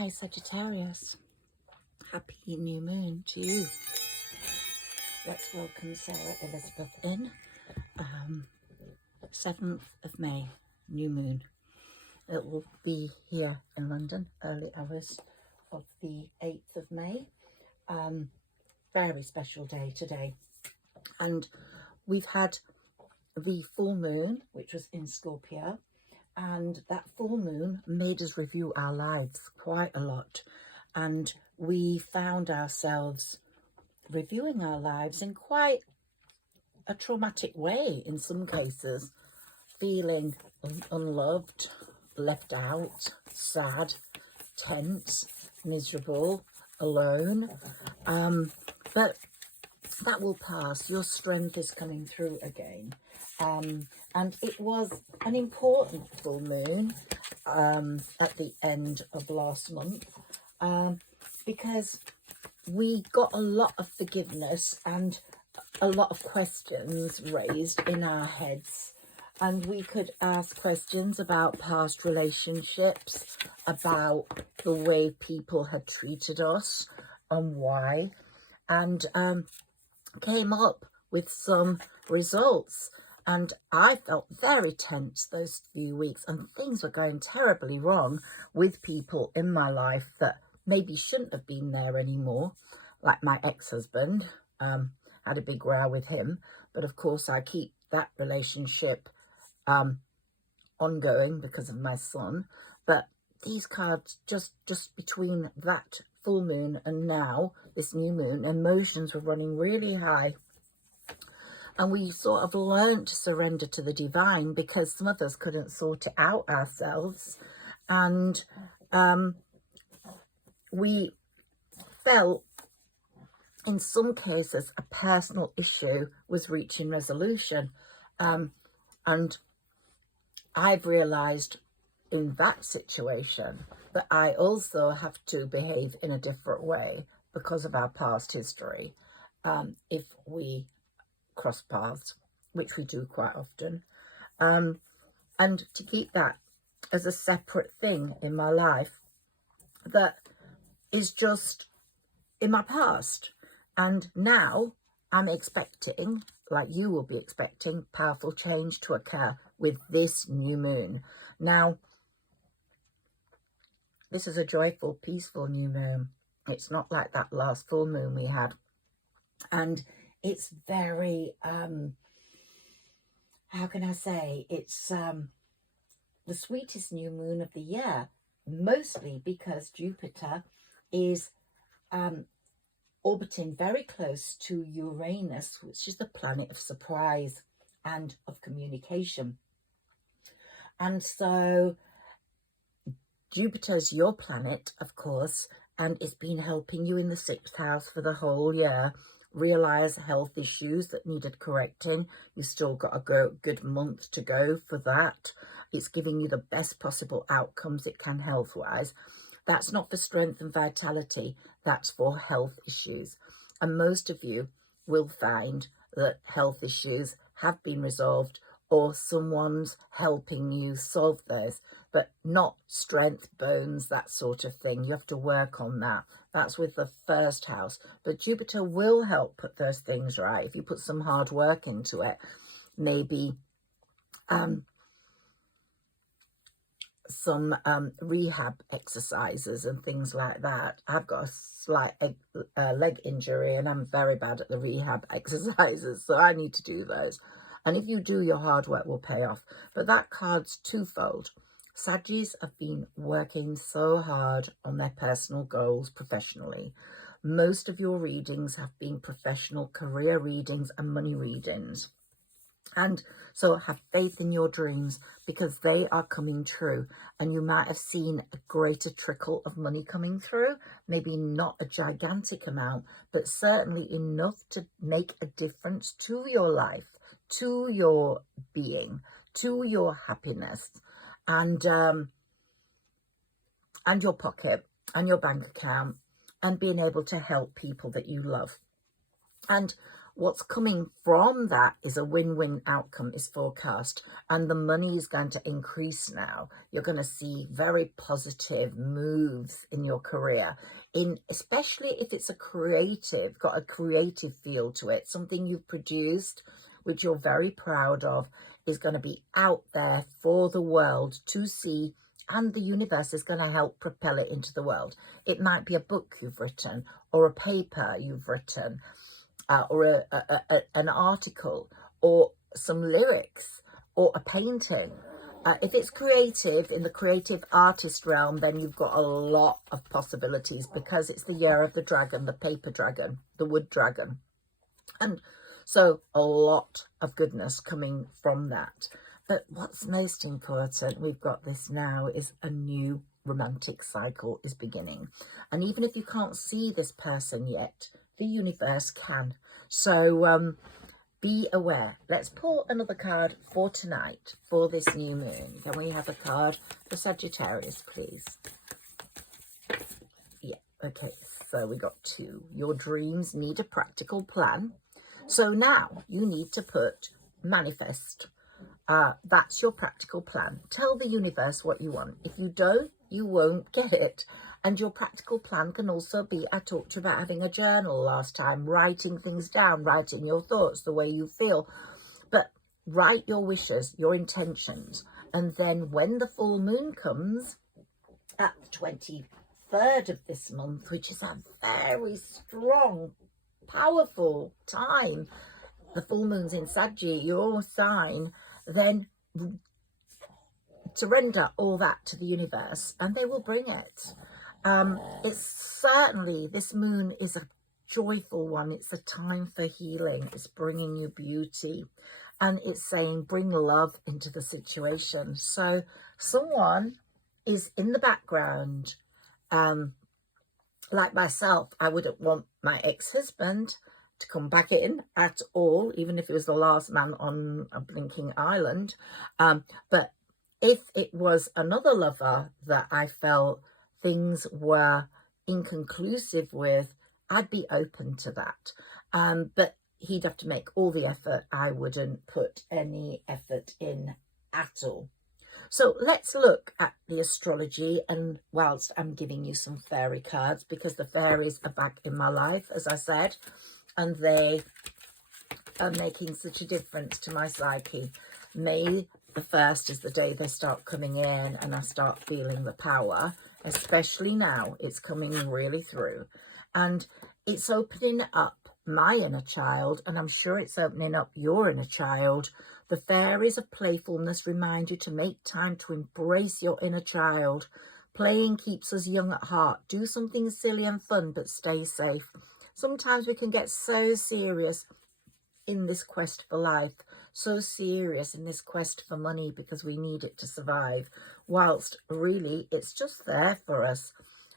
Hi Sagittarius, happy new moon to you. Let's welcome Sarah Elizabeth in. 7th of May, new moon. It will be here in London, early hours of the 8th of May. Very special day today. And we've had the full moon, which was in Scorpio. And that full moon made us review our lives quite a lot. And we found ourselves reviewing our lives in quite a traumatic way in some cases, feeling unloved, left out, sad, tense, miserable, alone. But that will pass. Your strength is coming through again. And it was an important full moon at the end of last month because we got a lot of forgiveness and a lot of questions raised in our heads. And we could ask questions about past relationships, about the way people had treated us and why, and came up with some results. And I felt very tense those few weeks, and things were going terribly wrong with people in my life that maybe shouldn't have been there anymore, like my ex-husband. Had a big row with him, but of course I keep that relationship ongoing because of my son. But these cards, just between that full moon and now this new moon, emotions were running really high. And we sort of learned to surrender to the divine because some of us couldn't sort it out ourselves. And we felt in some cases a personal issue was reaching resolution. And I've realised in that situation that I also have to behave in a different way because of our past history. If we cross paths, which we do quite often, and to keep that as a separate thing in my life that is just in my past. And now I'm expecting, like you will be expecting, powerful change to occur with this new moon. Now, this is a joyful, peaceful new moon. It's not like that last full moon we had. And it's very, how can I say, it's the sweetest new moon of the year, mostly because Jupiter is orbiting very close to Uranus, which is the planet of surprise and of communication. And so Jupiter's your planet, of course, and it's been helping you in the 6th house for the whole year. Realize health issues that needed correcting. You've still got a good month to go for that. It's giving you the best possible outcomes it can health-wise. That's not for strength and vitality. That's for health issues. And most of you will find that health issues have been resolved or someone's helping you solve those, but not strength, bones, that sort of thing. You have to work on that. That's with the 1st house. But Jupiter will help put those things right if you put some hard work into it. Maybe some rehab exercises and things like that. I've got a slight leg injury and I'm very bad at the rehab exercises, so I need to do those. And if you do, your hard work will pay off. But that card's twofold. Saggis have been working so hard on their personal goals professionally. Most of your readings have been professional career readings and money readings. And so have faith in your dreams because they are coming true. And you might have seen a greater trickle of money coming through. Maybe not a gigantic amount, but certainly enough to make a difference to your life, to your being, to your happiness, and your pocket and your bank account, and being able to help people that you love. And what's coming from that is a win-win outcome is forecast, and the money is going to increase now. You're going to see very positive moves in your career, especially if it's got a creative feel to it, something you've produced, which you're very proud of, is going to be out there for the world to see, and the universe is going to help propel it into the world. It might be a book you've written, or a paper you've written, or an article, or some lyrics, or a painting. If it's creative, in the creative artist realm, then you've got a lot of possibilities, because it's the year of the dragon, the paper dragon, the wood dragon. And so a lot of goodness coming from that. But what's most important, we've got this now, is a new romantic cycle is beginning. And even if you can't see this person yet, the universe can. So be aware. Let's pull another card for tonight, for this new moon. Can we have a card for Sagittarius, please? Yeah, okay. So we got 2. Your dreams need a practical plan. So now you need to manifest. That's your practical plan. Tell the universe what you want. If you don't, you won't get it. And your practical plan can also be, I talked about having a journal last time, writing things down, writing your thoughts, the way you feel. But write your wishes, your intentions. And then when the full moon comes at the 23rd of this month, which is a very strong, powerful time, the full moon's in Saggi, your sign, then surrender all that to the universe and they will bring it. It's certainly, this moon is a joyful one. It's a time for healing. It's bringing you beauty, and it's saying bring love into the situation. So someone is in the background. Like myself, I wouldn't want my ex-husband to come back in at all, even if he was the last man on a blinking island. But if it was another lover that I felt things were inconclusive with, I'd be open to that. But he'd have to make all the effort. I wouldn't put any effort in at all. So let's look at the astrology, and whilst I'm giving you some fairy cards, because the fairies are back in my life, as I said, and they are making such a difference to my psyche. May the 1st is the day they start coming in and I start feeling the power, especially now. It's coming really through, and it's opening up my inner child, and I'm sure it's opening up your inner child. The fairies of playfulness remind you to make time to embrace your inner child. Playing keeps us young at heart. Do something silly and fun, but stay safe. Sometimes we can get so serious in this quest for life, so serious in this quest for money because we need it to survive, whilst really it's just there for us.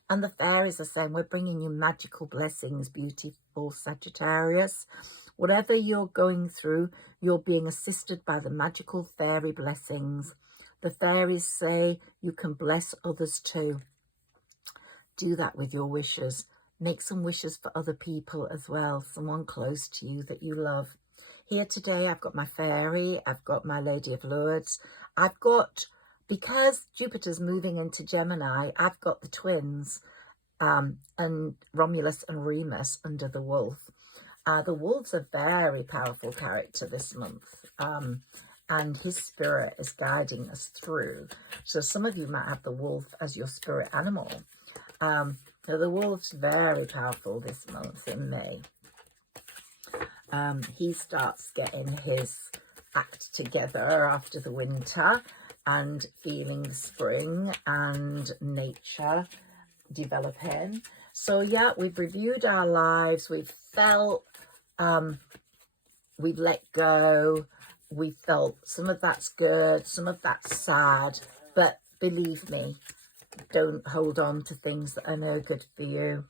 And the fairies are saying we're bringing you magical blessings, beautiful Sagittarius. Whatever you're going through, you're being assisted by the magical fairy blessings. The fairies say you can bless others too. Do that with your wishes. Make some wishes for other people as well, someone close to you that you love. Here today, I've got my fairy, I've got my Lady of Lourdes, I've got, because Jupiter's moving into Gemini, I've got the twins, and Romulus and Remus under the wolf. The wolf's a very powerful character this month, and his spirit is guiding us through. So some of you might have the wolf as your spirit animal. So the wolf's very powerful this month in May. He starts getting his act together after the winter and feeling the spring and nature developing. So yeah, we've reviewed our lives, we've felt, we've let go, we've felt some of that's good, some of that's sad, but believe me, don't hold on to things that are no good for you,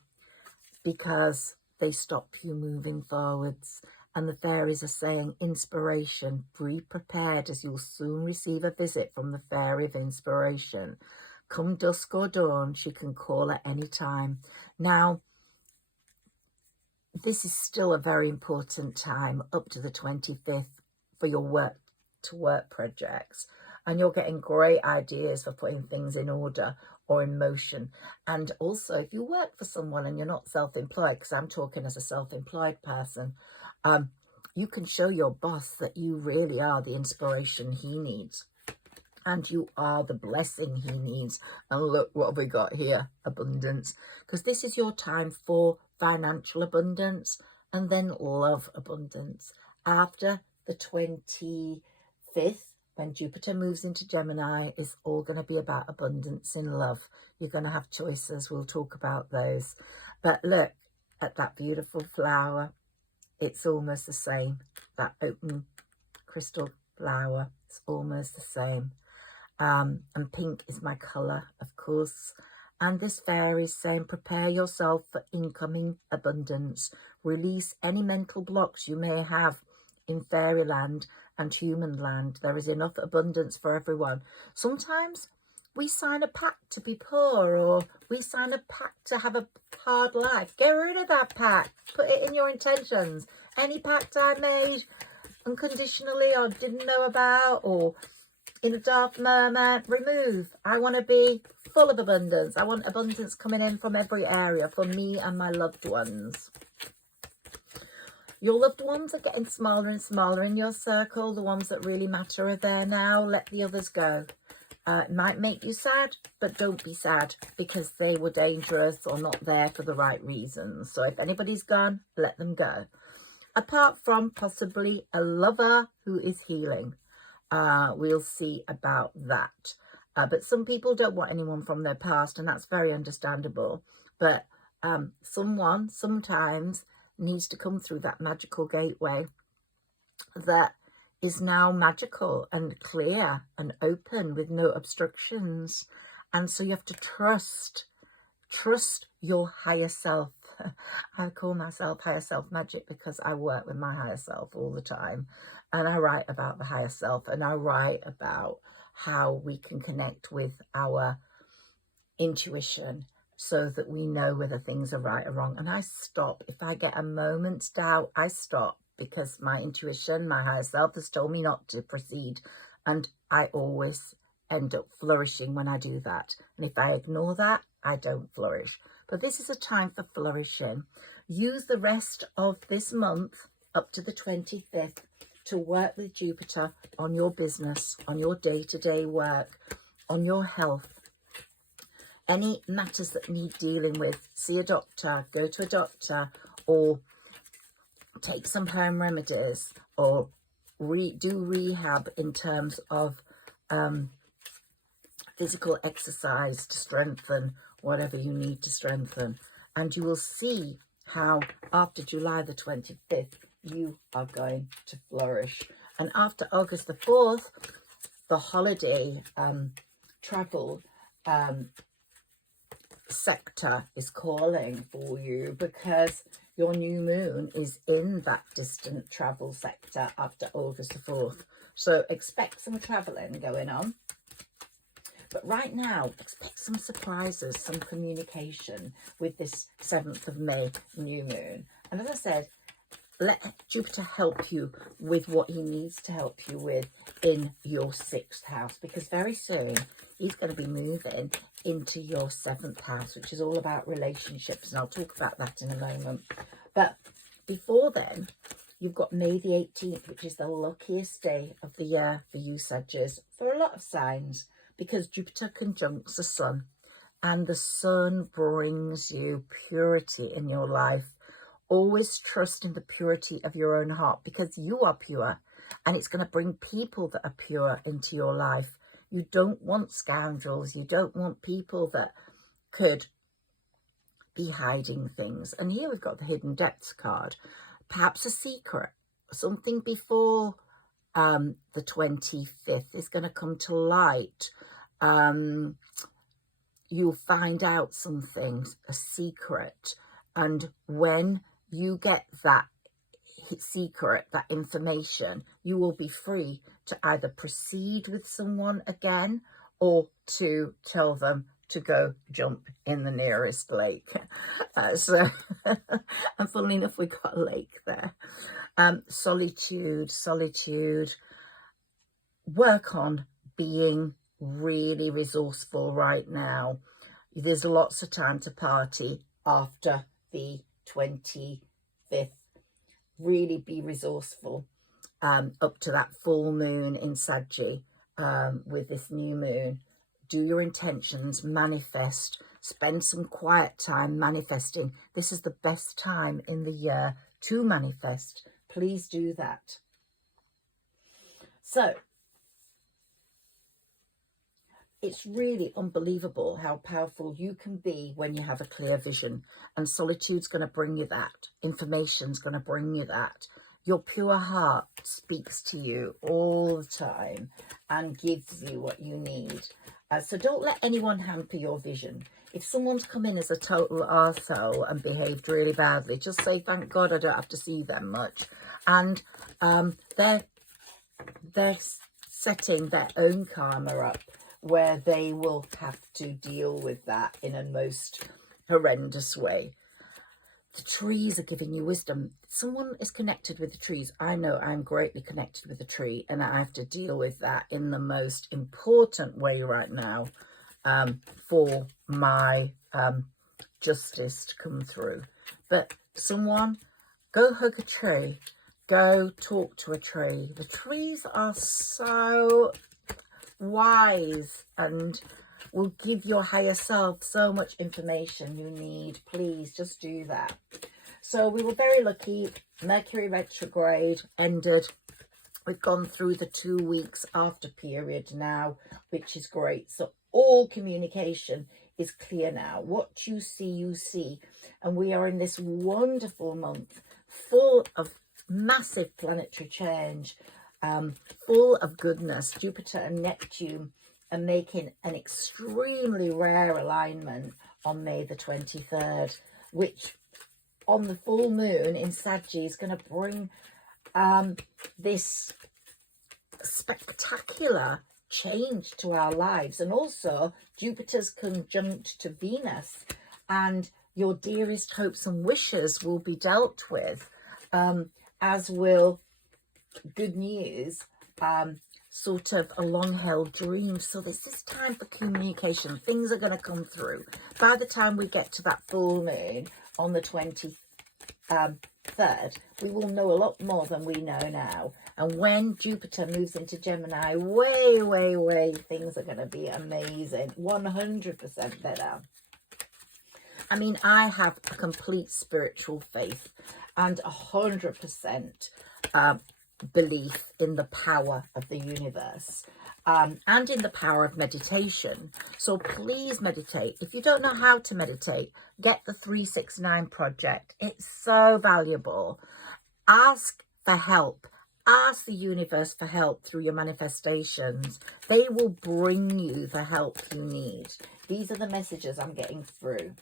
because they stop you moving forwards. And the fairies are saying, inspiration, be prepared, as you'll soon receive a visit from the fairy of inspiration. Come dusk or dawn, she can call at any time. Now, this is still a very important time up to the 25th for your work to work projects, and you're getting great ideas for putting things in order or in motion. And also, if you work for someone and you're not self-employed, because I'm talking as a self-employed person, you can show your boss that you really are the inspiration he needs, and you are the blessing he needs. And look what have we got here, abundance, because this is your time for financial abundance and then love abundance. After the 25th, when Jupiter moves into Gemini, it's all going to be about abundance in love. You're going to have choices. We'll talk about those. But look at that beautiful flower. It's almost the same. That open crystal flower, it's almost the same. And pink is my colour, of course. And this fairy is saying, prepare yourself for incoming abundance. Release any mental blocks you may have in fairyland and human land. There is enough abundance for everyone. Sometimes we sign a pact to be poor, or we sign a pact to have a hard life. Get rid of that pact. Put it in your intentions. Any pact I made unconditionally or didn't know about, or in a dark murmur, remove. I want to be full of abundance. I want abundance coming in from every area for me and my loved ones. Your loved ones are getting smaller and smaller in your circle. The ones that really matter are there now. Let the others go. It might make you sad, but don't be sad because they were dangerous or not there for the right reasons. So if anybody's gone, let them go. Apart from possibly a lover who is healing. We'll see about that. But some people don't want anyone from their past, and that's very understandable. But someone sometimes needs to come through that magical gateway that is now magical and clear and open with no obstructions. And so you have to trust your higher self. I call myself Higherself Magic because I work with my higher self all the time, and I write about the higher self, and I write about how we can connect with our intuition so that we know whether things are right or wrong. And I stop. If I get a moment's doubt, I stop, because my intuition, my higher self, has told me not to proceed. And I always end up flourishing when I do that. And if I ignore that, I don't flourish. But this is a time for flourishing. Use the rest of this month up to the 25th to work with Jupiter on your business, on your day-to-day work, on your health. Any matters that need dealing with, see a doctor, go to a doctor, or take some home remedies, or do rehab in terms of physical exercise to strengthen whatever you need to strengthen. And you will see how after July the 25th, you are going to flourish. And after August the 4th, the holiday travel sector is calling for you, because your new moon is in that distant travel sector after August the 4th. So expect some traveling going on. But right now, expect some surprises, some communication with this 7th of May new moon. And as I said, let Jupiter help you with what he needs to help you with in your 6th house, because very soon he's going to be moving into your 7th house, which is all about relationships. And I'll talk about that in a moment. But before then, you've got May the 18th, which is the luckiest day of the year for you, Sagittarius, for a lot of signs, because Jupiter conjuncts the sun, and the sun brings you purity in your life. Always trust in the purity of your own heart, because you are pure, and it's going to bring people that are pure into your life. You don't want scoundrels. You don't want people that could be hiding things. And here we've got the Hidden Depths card. Perhaps a secret, something before the 25th is going to come to light. You'll find out something, a secret. And when you get that secret, that information, you will be free to either proceed with someone again or to tell them to go jump in the nearest lake. And funnily enough, we got a lake there. Solitude, solitude. Work on being really resourceful right now. There's lots of time to party after the 25th. Really be resourceful up to that full moon in Saggi with this new moon. Do your intentions, manifest, spend some quiet time manifesting. This is the best time in the year to manifest. Please do that. So, it's really unbelievable how powerful you can be when you have a clear vision. And solitude's going to bring you that. Information's going to bring you that. Your pure heart speaks to you all the time and gives you what you need. So don't let anyone hamper your vision. If someone's come in as a total arsehole and behaved really badly, just say, thank God I don't have to see them much. And they're setting their own karma up where they will have to deal with that in a most horrendous way. The trees are giving you wisdom. Someone is connected with the trees. I know I'm greatly connected with the tree, and I have to deal with that in the most important way right now for my justice to come through. But someone, go hug a tree. Go talk to a tree. The trees are so wise and will give your higher self so much information you need. Please just do that. So we were very lucky. Mercury retrograde ended. We've gone through the 2 weeks after period now, which is great. So all communication is clear now. What you see, you see. And we are in this wonderful month full of massive planetary change, full of goodness. Jupiter and Neptune are making an extremely rare alignment on May the 23rd, which on the full moon in Saggi is going to bring this spectacular change to our lives. And also Jupiter's conjunct to Venus, and your dearest hopes and wishes will be dealt with, as will good news, sort of a long-held dream. So this is time for communication. Things are going to come through. By the time we get to that full moon on the 23rd, we will know a lot more than we know now. And when Jupiter moves into Gemini, way, things are going to be amazing. 100% better. I mean, I have a complete spiritual faith and 100% belief in the power of the universe, and in the power of meditation. So please meditate. If you don't know how to meditate, get the 369 project. It's so valuable. Ask for help. Ask the universe for help through your manifestations. They will bring you the help you need. These are the messages I'm getting through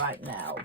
right now.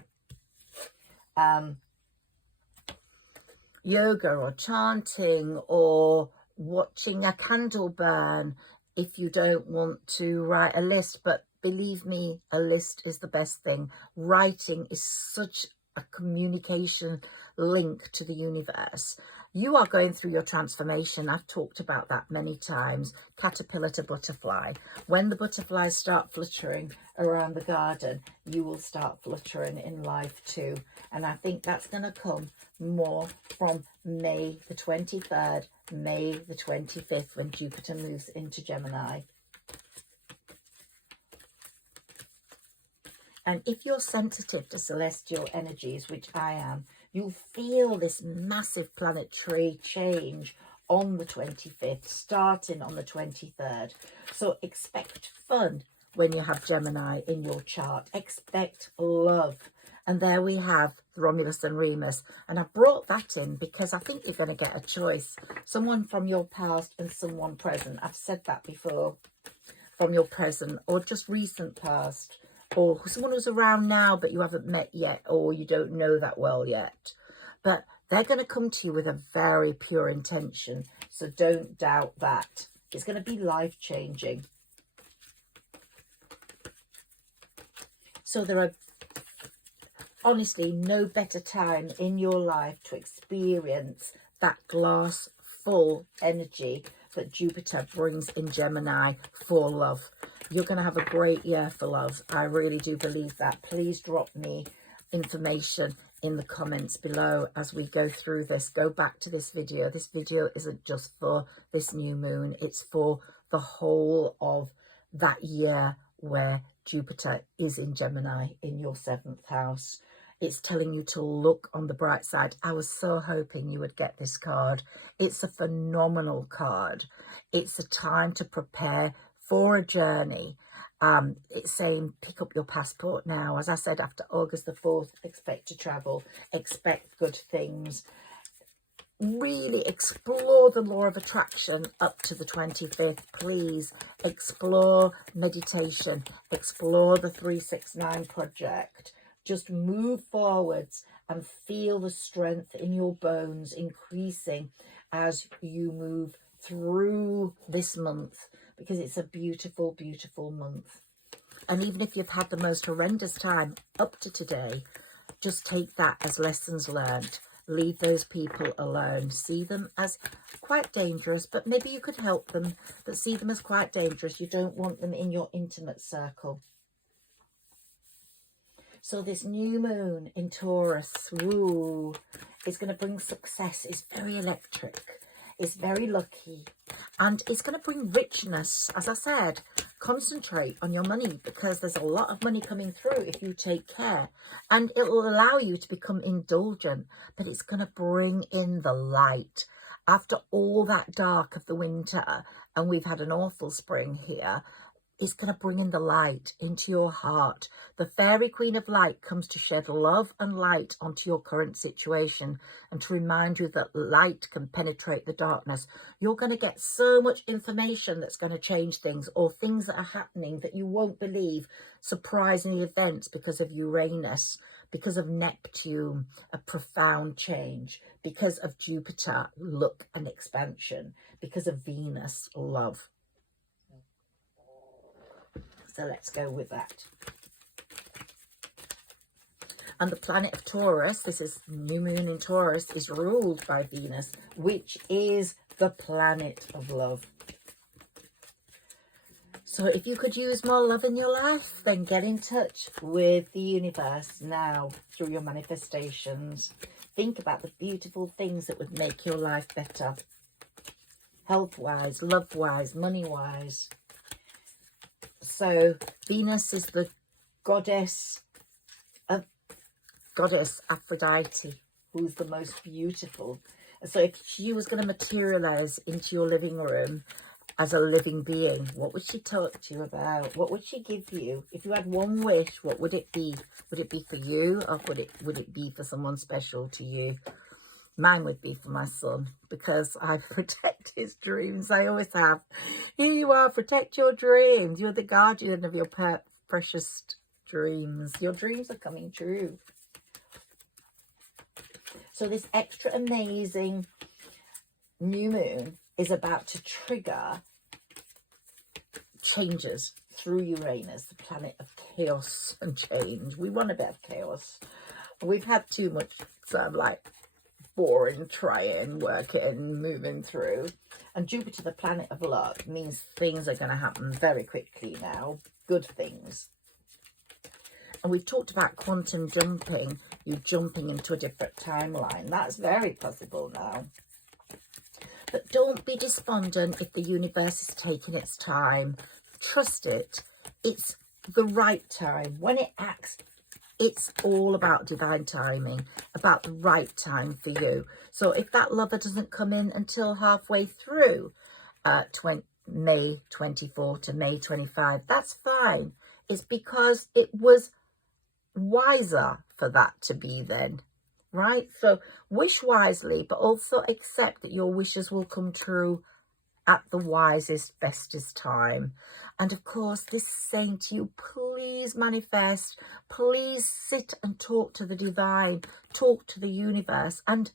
Yoga or chanting or watching a candle burn if you don't want to write a list. But believe me, a list is the best thing. Writing is such a communication link to the universe. You are going through your transformation. I've talked about that many times. Caterpillar to butterfly. When the butterflies start fluttering around the garden, you will start fluttering in life too. And I think that's going to come more from May the 23rd, May the 25th, when Jupiter moves into Gemini. And if you're sensitive to celestial energies, which I am, you'll feel this massive planetary change on the 25th, starting on the 23rd. So expect fun when you have Gemini in your chart. Expect love. And there we have Romulus and Remus. And I brought that in because I think you're going to get a choice. Someone from your past and someone present. I've said that before. From your present or just recent past. Or someone who's around now but you haven't met yet, or you don't know that well yet. But they're going to come to you with a very pure intention. So don't doubt that. It's going to be life-changing. So there are honestly no better time in your life to experience that glass full energy that Jupiter brings in Gemini for love. You're going to have a great year for love. I really do believe that. Please drop me information in the comments below as we go through this. Go back to this video. This video isn't just for this new moon. It's for the whole of that year where Jupiter is in Gemini in your 7th house. It's telling you to look on the bright side. I was so hoping you would get this card. It's a phenomenal card. It's a time to prepare for a journey. It's saying pick up your passport now. As I said, after August the 4th, expect to travel, expect good things. Really explore the law of attraction up to the 25th. Please explore meditation, explore the 369 project. Just move forwards and feel the strength in your bones increasing as you move through this month, because it's a beautiful, beautiful month. And even if you've had the most horrendous time up to today, just take that as lessons learned. Leave those people alone. See them as quite dangerous, but maybe you could help them, but see them as quite dangerous. You don't want them in your intimate circle. So this new moon in Taurus, ooh, is going to bring success. It's very electric. It's very lucky. And it's going to bring richness. As I said, concentrate on your money, because there's a lot of money coming through if you take care. And it will allow you to become indulgent, but it's going to bring in the light. After all that dark of the winter, and we've had an awful spring here, it's going to bring in the light into your heart. The fairy queen of light comes to shed love and light onto your current situation and to remind you that light can penetrate the darkness. You're going to get so much information that's going to change things, or things that are happening that you won't believe, surprising events because of Uranus, because of Neptune, a profound change, because of Jupiter, look and expansion, because of Venus, love. So let's go with that. And the planet of Taurus, this is new moon in Taurus, is ruled by Venus, which is the planet of love. So if you could use more love in your life, then get in touch with the universe now through your manifestations. Think about the beautiful things that would make your life better. Health-wise, love-wise, money-wise. So Venus is the goddess Aphrodite, who's the most beautiful. So if she was going to materialize into your living room as a living being, what would she talk to you about? What would she give you? If you had one wish, what would it be? Would it be for you, or would it be for someone special to you? Mine would be for my son, because I protect his dreams. I always have. Here you are, protect your dreams. You're the guardian of your precious dreams. Your dreams are coming true. So this extra amazing new moon is about to trigger changes through Uranus, the planet of chaos and change. We want a bit of chaos. We've had too much sort of like boring, trying, working, moving through. And Jupiter, the planet of love, means things are going to happen very quickly now. Good things. And we've talked about quantum jumping, you jumping into a different timeline. That's very possible now. But don't be despondent if the universe is taking its time. Trust it. It's the right time. When it acts, it's all about divine timing, about the right time for you. So if that lover doesn't come in until halfway through May 24 to May 25, that's fine. It's because it was wiser for that to be then, right? So wish wisely, but also accept that your wishes will come true at the wisest, bestest time. And of course, this is saying to you, please manifest, please sit and talk to the divine, talk to the universe. And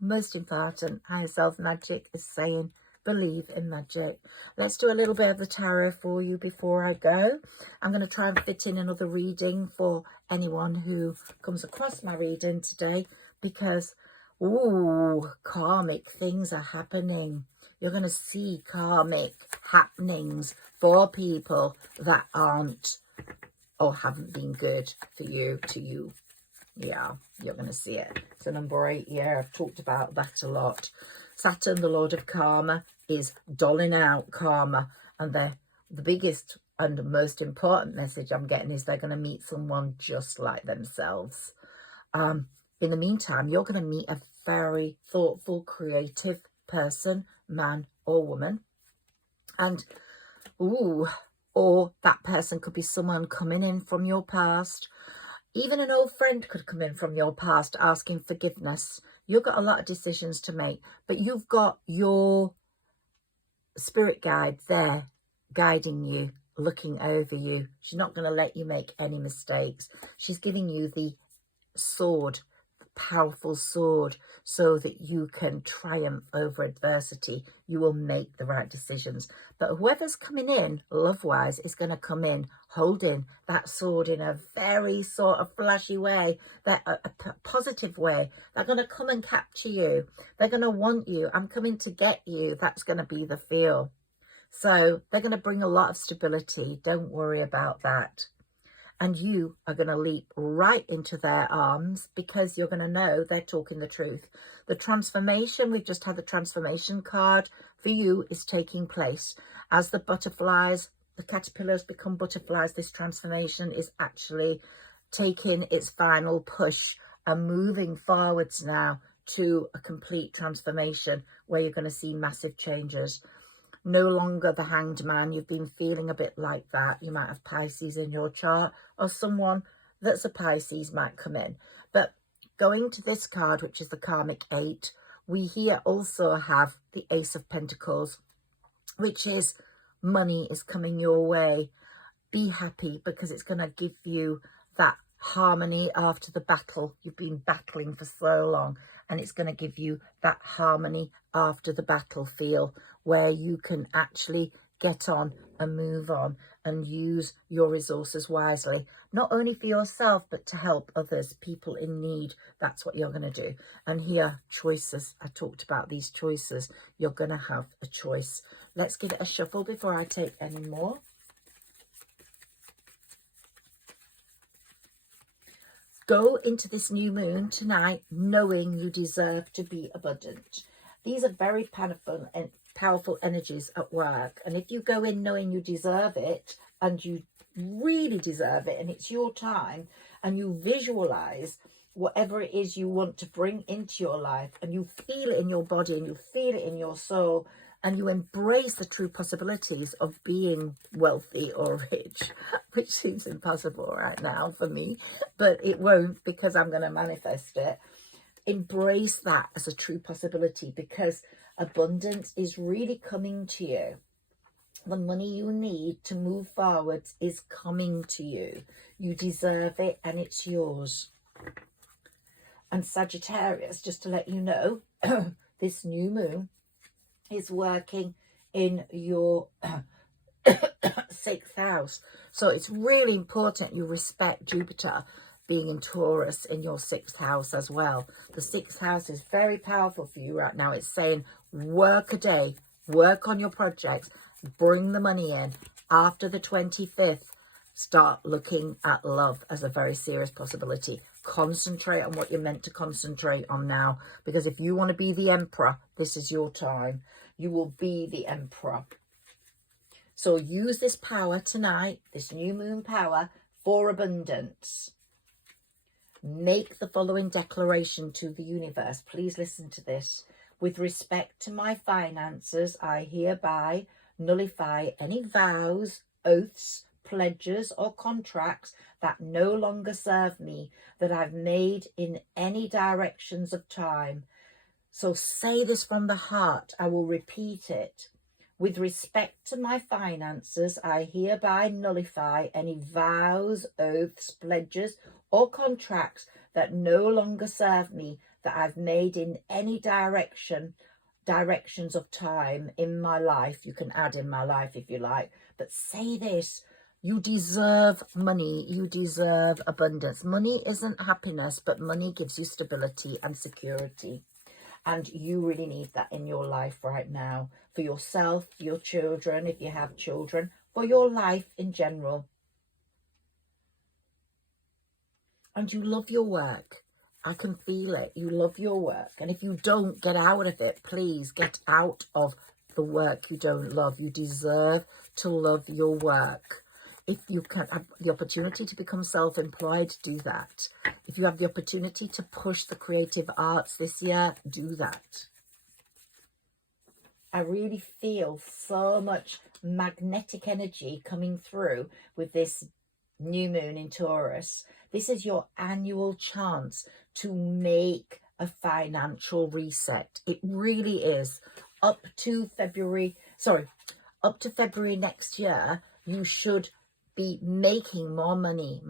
most important, Higherself Magic is saying, believe in magic. Let's do a little bit of the tarot for you before I go. I'm going to try and fit in another reading for anyone who comes across my reading today, because, ooh, karmic things are happening. You're going to see karmic happenings for people that aren't or haven't been good for you, to you. Yeah, you're going to see it. So number 8, yeah, I've talked about that a lot. Saturn, the Lord of Karma, is doling out karma. And the biggest and most important message I'm getting is they're going to meet someone just like themselves. In the meantime, you're going to meet a very thoughtful, creative person, man or woman. And, ooh, or that person could be someone coming in from your past. Even an old friend could come in from your past asking forgiveness. You've got a lot of decisions to make, but you've got your spirit guide there guiding you, looking over you. She's not going to let you make any mistakes. She's giving you the sword, powerful sword, so that you can triumph over adversity. You will make the right decisions. But whoever's coming in love-wise is going to come in holding that sword in a very sort of flashy way, that a positive way. They're going to come and capture you. They're going to want you. I'm coming to get you. That's going to be the feel. So they're going to bring a lot of stability. Don't worry about that. And you are going to leap right into their arms, because you're going to know they're talking the truth. The transformation, we've just had the transformation card for you, is taking place. As the butterflies, the caterpillars become butterflies, this transformation is actually taking its final push and moving forwards now to a complete transformation where you're going to see massive changes. No longer the hanged man. You've been feeling a bit like that. You might have Pisces in your chart, or someone that's a Pisces might come in. But going to this card, which is the Karmic 8, we here also have the Ace of Pentacles, which is money is coming your way. Be happy, because it's going to give you that harmony after the battle. You've been battling for so long, and it's going to give you that harmony after the battle feel, where you can actually get on and move on and use your resources wisely, not only for yourself, but to help others, people in need. That's what you're going to do. And here, choices. I talked about these choices. You're going to have a choice. Let's give it a shuffle before I take any more. Go into this new moon tonight knowing you deserve to be abundant. These are very powerful energies at work. And if you go in knowing you deserve it, and you really deserve it, and it's your time, and you visualize whatever it is you want to bring into your life, and you feel it in your body, and you feel it in your soul, and you embrace the true possibilities of being wealthy or rich, which seems impossible right now for me, but it won't, because I'm going to manifest it. Embrace that as a true possibility, because abundance is really coming to you. The money you need to move forwards is coming to you. You deserve it, and it's yours. And Sagittarius, just to let you know, this new moon is working in your 6th house. So it's really important you respect Jupiter being in Taurus in your 6th house as well. The 6th house is very powerful for you right now. It's saying work a day, work on your projects, bring the money in. After the 25th, start looking at love as a very serious possibility. Concentrate on what you're meant to concentrate on now, because if you want to be the emperor, this is your time. You will be the emperor. So use this power tonight, this new moon power, for abundance. Make the following declaration to the universe. Please listen to this. With respect to my finances, I hereby nullify any vows, oaths, pledges or contracts that no longer serve me, that I've made in any directions of time. So say this from the heart. I will repeat it. With respect to my finances, I hereby nullify any vows, oaths, pledges or contracts that no longer serve me, that I've made in any directions directions of time in my life. You can add in my life if you like, but say this: you deserve money, you deserve abundance. Money isn't happiness, but money gives you stability and security, and you really need that in your life right now, for yourself, for your children if you have children, for your life in general. And you love your work. I can feel it. You love your work. And if you don't, get out of it. Please get out of the work you don't love. You deserve to love your work. If you can have the opportunity to become self-employed, do that. If you have the opportunity to push the creative arts this year, do that. I really feel so much magnetic energy coming through with this new moon in Taurus. This is your annual chance to make a financial reset. It really is. Up to February next year, you should be making more money.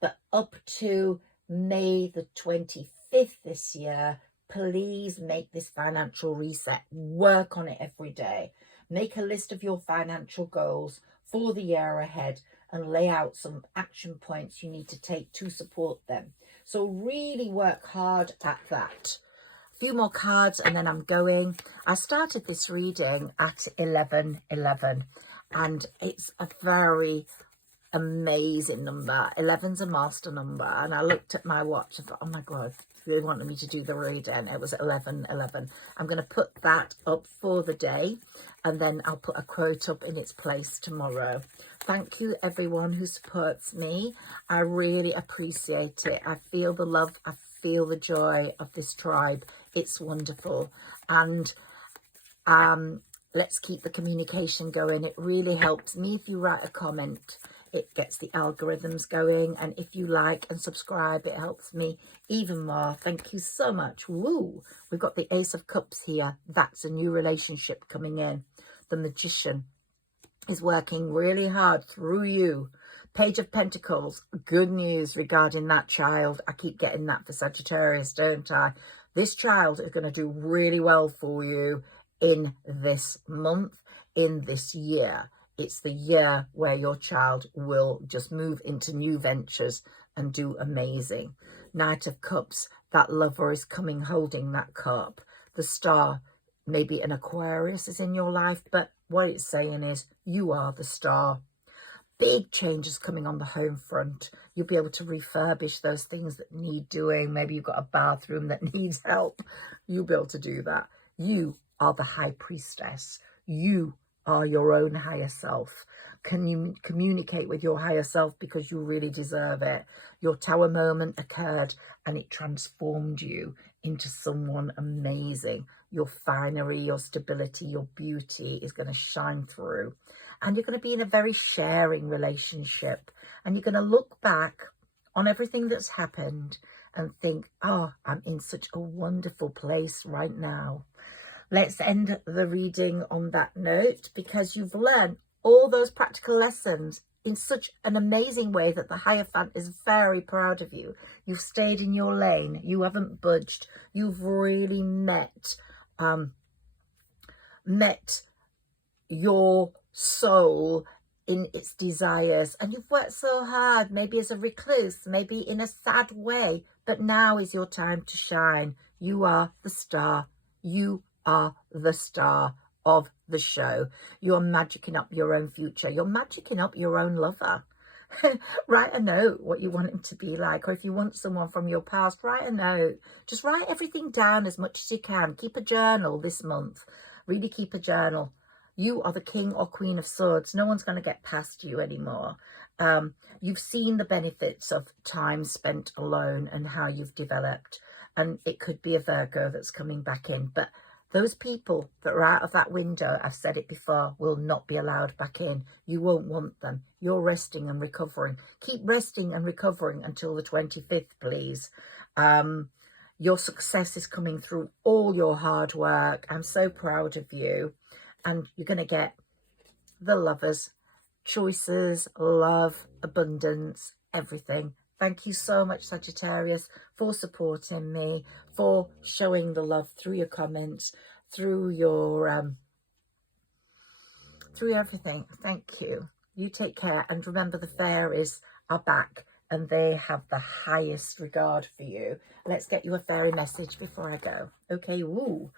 But up to May the 25th this year, please make this financial reset. Work on it every day. Make a list of your financial goals for the year ahead and lay out some action points you need to take to support them. So really work hard at that. A few more cards and then I'm going. I started this reading at 11:11 and it's a very amazing number. 11's a master number, and I looked at my watch and thought, oh my god, they wanted me to do the reading. It was 11:11. I'm going to put that up for the day, and then I'll put a quote up in its place tomorrow. Thank you everyone who supports me. I really appreciate it. I feel the love, I feel the joy of this tribe. It's wonderful. And let's keep the communication going. It really helps me if you write a comment. It gets the algorithms going, and if you like and subscribe, it helps me even more. Thank you so much. Woo! We've got the Ace of Cups here. That's a new relationship coming in. The Magician is working really hard through you. Page of Pentacles, good news regarding that child. I keep getting that for Sagittarius, don't I? This child is going to do really well for you in this month, in this year. It's the year where your child will just move into new ventures and do amazing. Knight of Cups, that lover is coming holding that cup. The Star, maybe an Aquarius is in your life, but what it's saying is you are the star. Big changes coming on the home front. You'll be able to refurbish those things that need doing. Maybe you've got a bathroom that needs help. You'll be able to do that. You are the High Priestess. You are your own higher self. Can you communicate with your higher self because you really deserve it? Your Tower moment occurred and it transformed you into someone amazing. Your finery, your stability, your beauty is going to shine through, and you're going to be in a very sharing relationship, and you're going to look back on everything that's happened and think, oh, I'm in such a wonderful place right now. Let's end the reading on that note, because you've learned all those practical lessons in such an amazing way that the Hierophant is very proud of you. You've stayed in your lane. You haven't budged. You've really met your soul in its desires, and you've worked so hard, maybe as a recluse, maybe in a sad way, but now is your time to shine. You are the star. You are the star of the show. You're magicking up your own future. You're magicking up your own lover. Write a note what you want him to be like, or if you want someone from your past, write a note. Just write everything down as much as you can. Keep a journal this month. Really keep a journal. You are the King or Queen of Swords. No one's going to get past you anymore. You've seen the benefits of time spent alone and how you've developed, and it could be a Virgo that's coming back in, but those people that are out of that window, I've said it before, will not be allowed back in. You won't want them. You're resting and recovering. Keep resting and recovering until the 25th, please. Your success is coming through all your hard work. I'm so proud of you. And you're going to get the Lovers, choices, love, abundance, everything. Thank you so much, Sagittarius, for supporting me, for showing the love through your comments, through your through everything. Thank you. You take care, and remember, the fairies are back and they have the highest regard for you. Let's get you a fairy message before I go. Okay, woo.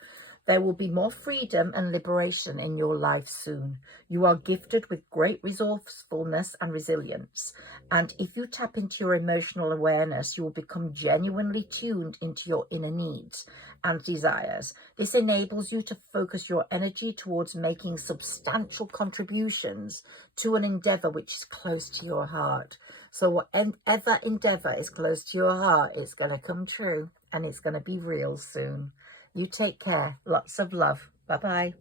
There will be more freedom and liberation in your life soon. You are gifted with great resourcefulness and resilience. And if you tap into your emotional awareness, you will become genuinely tuned into your inner needs and desires. This enables you to focus your energy towards making substantial contributions to an endeavor which is close to your heart. So whatever endeavor is close to your heart, it's going to come true and it's going to be real soon. You take care. Lots of love. Bye-bye.